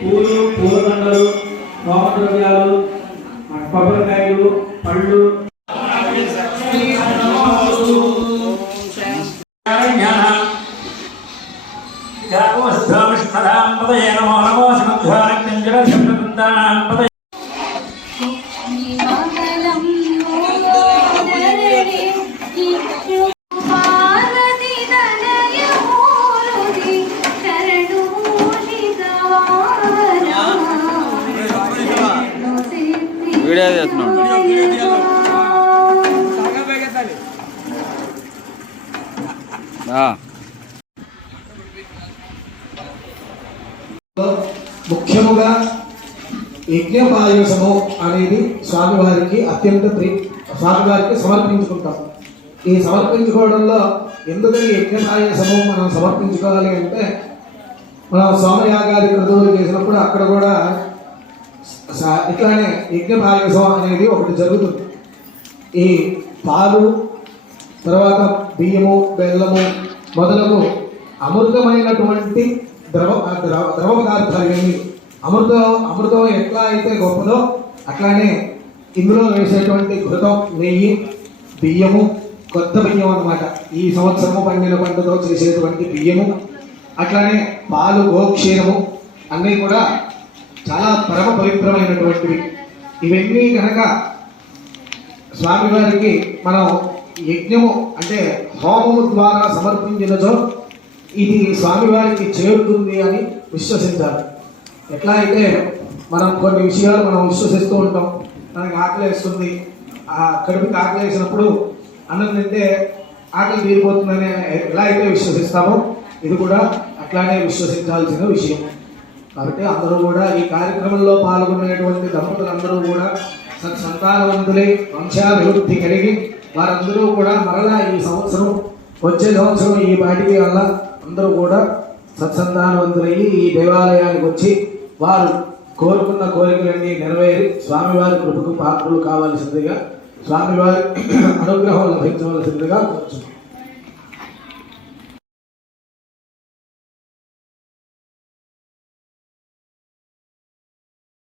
పూలు, పూలదండలు, హోమద్రవ్యాలు, కొబ్బరికాయలు, పళ్ళు వీడియో చేస్తున్నాం. ముఖ్యముగా యజ్ఞపాయసము అనేది స్వామివారికి అత్యంత స్వామివారికి సమర్పించుకుంటాం. ఈ సమర్పించుకోవడంలో ఎందుకని యజ్ఞపాయసము మనం సమర్పించుకోవాలి అంటే, మనం సోమయాగాది క్రతువులు చేసినప్పుడు అక్కడ కూడా ఇట్లానే యజ్ఞపాయసం అనేది ఒకటి జరుగుతుంది. ఈ పాలు, తర్వాత బియ్యము, బెల్లము మొదలగు అమృతమైనటువంటి ద్రవ పదార్థాలు ఏమి అమృతం ఎట్లా అయితే గొప్పదో అట్లానే ఇందులో వేసేటువంటి ఘృతం, నెయ్యి, బియ్యము, కొత్త బియ్యం అన్నమాట. ఈ సంవత్సరము పండిన పంటతో చేసేటువంటి బియ్యము, అట్లానే పాలు, గోక్షీరము అన్నీ కూడా చాలా పరమ పవిత్రమైనటువంటివి. ఇవన్నీ కనుక స్వామివారికి మనం యజ్ఞము అంటే హోమము ద్వారా సమర్పించినచో ఇది స్వామివారికి చేరుతుంది అని విశ్వసించాలి. ఎట్లా అయితే మనం కొన్ని విషయాలు మనం విశ్వసిస్తూ ఉంటాం. మనకి ఆకలి వేస్తుంది, ఆ కడుపుకి ఆకలి వేసినప్పుడు అన్నం తింటే ఆకలి తీరిపోతుందని ఎలా అయితే విశ్వసిస్తామో ఇది కూడా అట్లానే విశ్వసించాల్సిన విషయం. కాబట్టి అందరూ కూడా ఈ కార్యక్రమంలో పాల్గొనేటువంటి దంపతులందరూ కూడా సత్సంతానవంతులై వంశాభివృద్ధి కలిగి వారందరూ కూడా మరలా ఈ సంవత్సరం వచ్చే సంవత్సరం ఈ పాటికి వల్ల అందరూ కూడా సత్సంతానవంతులయ్యి ఈ దేవాలయానికి వచ్చి వారు కోరుకున్న కోరికలన్నీ నెరవేరి స్వామివారి కృపకు పాత్రలు కావాల్సిందిగా, స్వామివారి అనుగ్రహం లభించవలసిందిగా కోరుచున్నాం.